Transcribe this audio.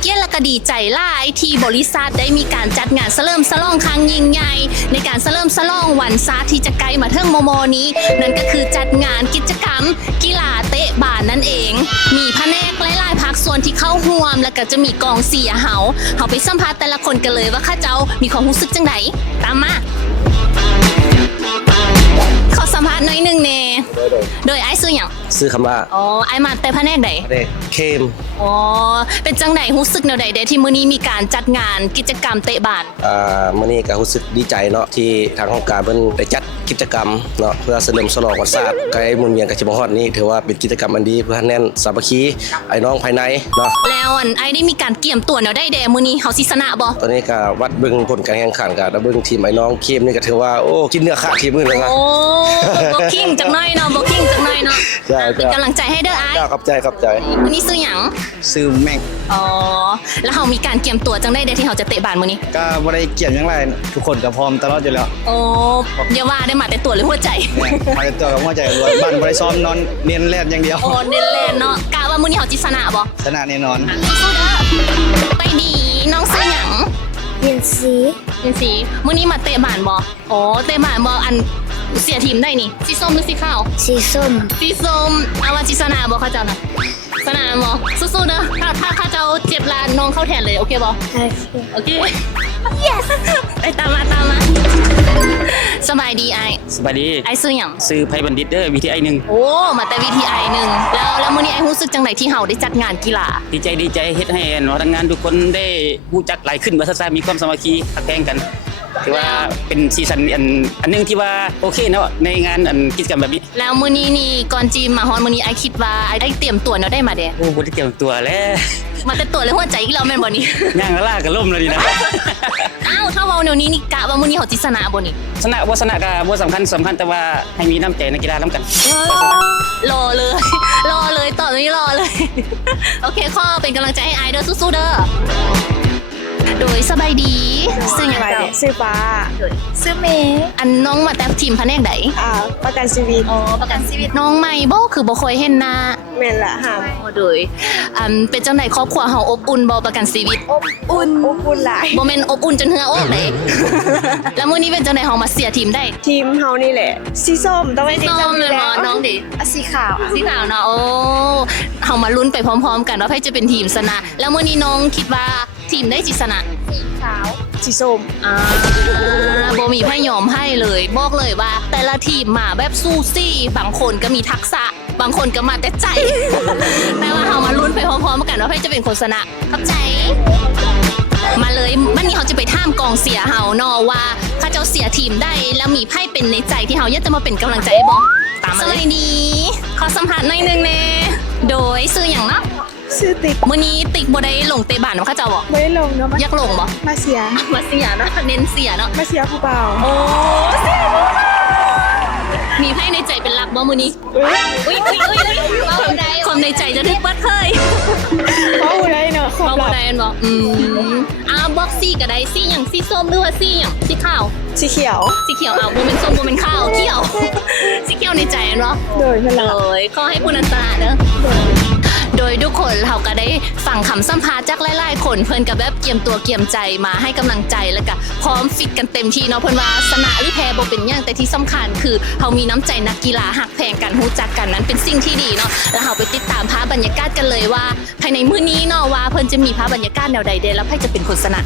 เกียรติและก็ดีใจหลายที่บริษัทได้มีการจัดงานเฉลิมฉลองครั้งยิ่งใหญ่ในการเฉลิมฉลองวันศาสตร์ที่จะใกล้มาถึงโมนี้นั่นก็คือจัดงานกิจกรรมกีฬาเตะบาสนั่นเองมีแผนกหลายๆภาคส่วนที่เข้าร่วมแล้วก็จะมีกองเสียร์เฮาไปสัมภาษณ์แต่ละคนกันเลยว่าข้าเจ้ามีความรู้สึกจังไดตามมาขอสัมภาษณ์หน่อยนึงเน่โดยไอ้ซื้อหยังซื้อคำว่าอ๋อไอ้มาแต่แผนกใดเข้มอ๋อเป็นจังไดรู้สึกแนวใดเด้ที่มื้อนี้มีการจัดงานกิจกรรมเตะบาสมื้อนี้ก็รู้สึกดีใจเนาะที่ทางโครงการเพิ่นได้จัดกิจกรรมเนาะเพื่อเฉลิมฉลองวันศาสตร์ใกล้มุ่นเวียนกับชิมฮอดนี้ถือว่าเป็นกิจกรรมอันดีเพื่อแน่นสามัคคีไอ้น้องภายในเนาะแล้วไอ้ได้มีการเกี่ยมตัวแนวใดเด้มื้อนี้เฮาสิชนะบ่ตอนนี้ก็วัดเบิ่งผลการแข่งขันกันแล้วเบิ่งทีมไอ้น้องเข้มนี่ก็ถือว่าโอ้กินเนื้อขาดทีมอื่นเลยนะโอ้บ่คิงจักหน่อยเนาะบ่คิงจักหน่อยเนาะเป็นกำลังใจให้เด้อไอ้ขอบใจมื้อนี้ซื้อหยังซื้อแม็กอ๋อแล้วเฮามีการเกี่ยมตัวจังได๋เด้ที่เฮาจะเตะบาสมื้อนี้ก็บ่ได้เกี่ยมหยังไรทุกคนก็พร้อมตลอดอยู่แล้วโอ้อย่าว่าได้มาแต่ตัวหรือหัวใจมาแต่ตัวกับหัวใจล้วนบ้านบ่ได้ซ้อมนอนเน้นแล่นอย่างเดียวโอ้เน้นแล่นเนาะกะว่ามื้อนี้เฮาสิชนะบ่ชนะแน่นอนสู้เด้อไปดีน้องซื้อหยังเปลี่ยนสีมื้อนี้มาเตะบาสบ่อ๋อเตะบาสบ่อันเสียทีมได้นี่สีส้มหรือสีขาวสีส้มเอาว่าจิสนาบ่เขาเจ้าน่ะสนามบ่สู้ๆเด้อถ้าเขาเจ้าเจ็บลาน้องเข้าแทนเลยโอเคบ่โอเค yes ไปตามมาสบายดีไอสบายดีไอซื้อหยังซื้อไผบัณฑิตเด้อ VTI 1โอ้มาแต่ VTI 1แล้วมื้อนี้ไอรู้สึกจังไดที่เฮาได้จัดงานกีฬาดีใจเฮ็ดให้พนักงานทุกคนได้รู้จักหลายขึ้นว่าซ่ามีความสามัคคีฮักแพงกันถือว่าเป็นซีซั่นอันนึงที่ว่าโอเคเนาะในงานกิจกรรมแบบนี้แล้วมื้อนี้นี่ก่อนจีมาฮอนมื้อนี้ไอคิดว่าไอได้เตรียมตัวเนาะได้มาเด้โอ้บ่ได้เตรียมตัวแล้วมาแต่ตัวเลยหัวใจอีกแล้วแม่นบ่นี่ย่างละลาก็ล่มแล้วนี่นะอ้าวถ้าเว้าแนวนี้นี่กะว่ามื้อนี้เฮาสิชนะบ่นี่ชนะบ่ชนะก็บ่สำคัญแต่ว่าให้มีน้ำใจในกีฬานำกันรอเลยตอบนี้รอเลยโอเคข้อเป็นกำลังใจให้ไอเด้อสู้ๆเด้อโดยสบายดีซื้อหยังเจ้าซื้อฟ้าซื้อเมอันน้องมาแต่ทีมแผนกใดประกันชีวิตอ๋อประกันชีวิตน้องใหม่บ่คือบ่ค่อยเห็นหน้าแม่นล่ะค่ะโดยเป็นจังได๋ครอบครัวเฮาอบอุ่นบ่ประกันชีวิตอุ่นหลายบ่แม่นอบอุ่นจนเหงื่อออกเด้แล้วมื้อนี้เป็นจังได๋เฮามาเสียทีมได้ทีมเฮานี่แหละสีส้มต้องเป็นสีส้มเลยบ่น้องดิสีขาวเนาะโอ้เฮามาลุ้นไปพร้อมๆกันว่าใครจะเป็นทีมชนะแล้วมื้อนี้น้องคิดว่าทีมได้สิชนะสีขาวสีส้มบ่มีไพ่ยอมให้เลยบอกเลยว่าแต่ละทีมมาแบบสู้ซี่บางคนก็มีทักษะบางคนก็มาแต่ใจแต่ว่าเรามาลุ้นไปพร้อมๆกันว่าใครจะเป็นคนชนะเข้าใจมาเลยวันนี้เขาจะไปท่ามกองเสียเฮาเนาะว่าเขาเจ้าเสียทีมได้แล้วมีไพ่เป็นในใจที่เฮาอยากจะมาเป็นกำลังใจให้บ่ตามมาเลยดีขอสัมภาษณ์หน่อยนึงแน่โดยซื้อหยังเนาะซื้อติ๊กมื้อนี้ติ๊กบ่ได้ลงเตะบาสเขาเจ้าบ่บ่ได้ลงเนาะอยากลงบ่มาเสียเนาะเน้นเสียเนาะมาเสียผู้เบาโอ้เสียมีไพ่ในใจเป็นรักบ่มื้อนี้อุ้ยความในใจจะถึกเปิดเผยเพราะอะไรเนาะความลับได้บ่บ็อกซี่ก็ได้ซี่หยังซี่ส้มหรือว่าซี่หยังซี่ขาวสีเขียวบ่แม่นส้มบ่แม่นขาวเขียวสีเขียวในใจเนาะโดยขอให้ผู้นั้นชนะเด้อโดยทุกคนเราก็ได้ฟังคำสัมภาษณ์จากหลายๆคนเพิ่นก็แบบเกียมตัวเกียมใจมาให้กำลังใจแล้วก็พร้อมฟิตกันเต็มที่เนาะเพิ่นว่าชนะหรือแพ้บ่เป็นหยังแต่ที่สำคัญคือเฮามีน้ำใจนักกีฬาหักแพงกันรู้จักกันนั้นเป็นสิ่งที่ดีเนาะแล้วเฮาไปติดตามภาพบรรยากาศกันเลยว่าภายในมื้อนี้เนาะว่าเพิ่นจะมีภาพบรรยากาศแนวใดเด้แล้วใครจะเป็นคนชนะ